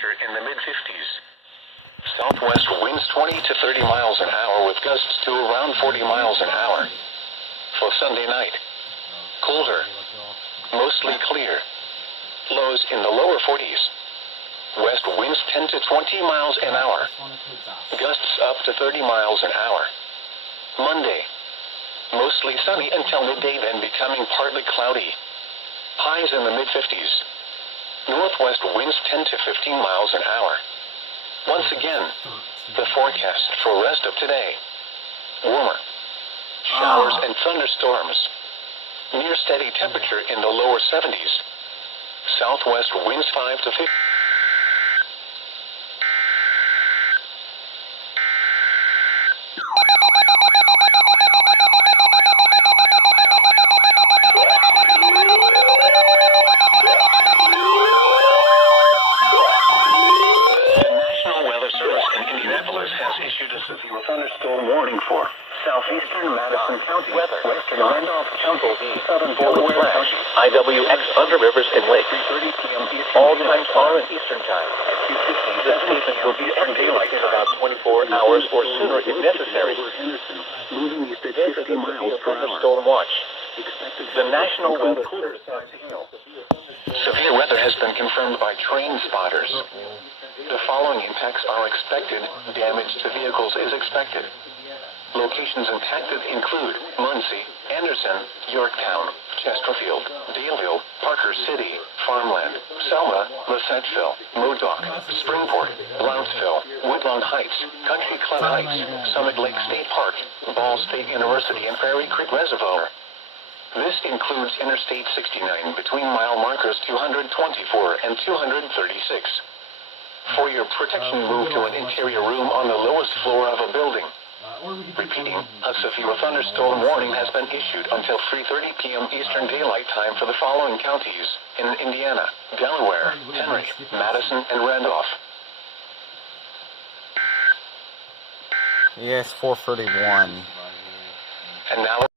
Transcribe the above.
temperature in the mid-50s. Southwest winds 20 to 30 miles an hour with gusts to around 40 miles an hour. For Sunday night, colder, mostly clear. Lows in the lower 40s. West winds 10 to 20 miles an hour. Gusts up to 30 miles an hour. Monday, mostly sunny until midday, then becoming partly cloudy. Highs in the mid-50s. Northwest winds 10 to 15 miles an hour. Once again, the forecast for rest of today. Warmer. Showers and thunderstorms. Near steady temperature in the lower 70s. Southwest winds 5 to 15. Has issued a severe thunderstorm warning for southeastern Madison County, western Randolph County, southern Delaware County, IWX under rivers and lakes. 3:30 p.m. Eastern. All times are in Eastern Time. The season will be in daylight in about 24 hours or sooner if necessary. Moving east at This is 50 miles per hour. Thunderstorm Watch. The National Weather Service. Severe weather has been confirmed by train spotters. The following impacts are expected. Damage to vehicles is expected. Locations impacted include Muncie, Anderson, Yorktown, Chesterfield, Daleville, Parker City, Farmland, Selma, Lissettville, Modoc, Springport, Blounsville, Woodlawn Heights, Country Club Heights, Summit Lake State Park, Ball State University, and Prairie Creek Reservoir. This includes Interstate 69 between mile markers 224 and 236. For your protection, move to an interior room on the lowest floor of a building. Repeating, a severe thunderstorm warning has been issued until 3:30 p.m. Eastern Daylight Time for the following counties in Indiana, Delaware, Henry, Madison, and Randolph. EAS 431. And now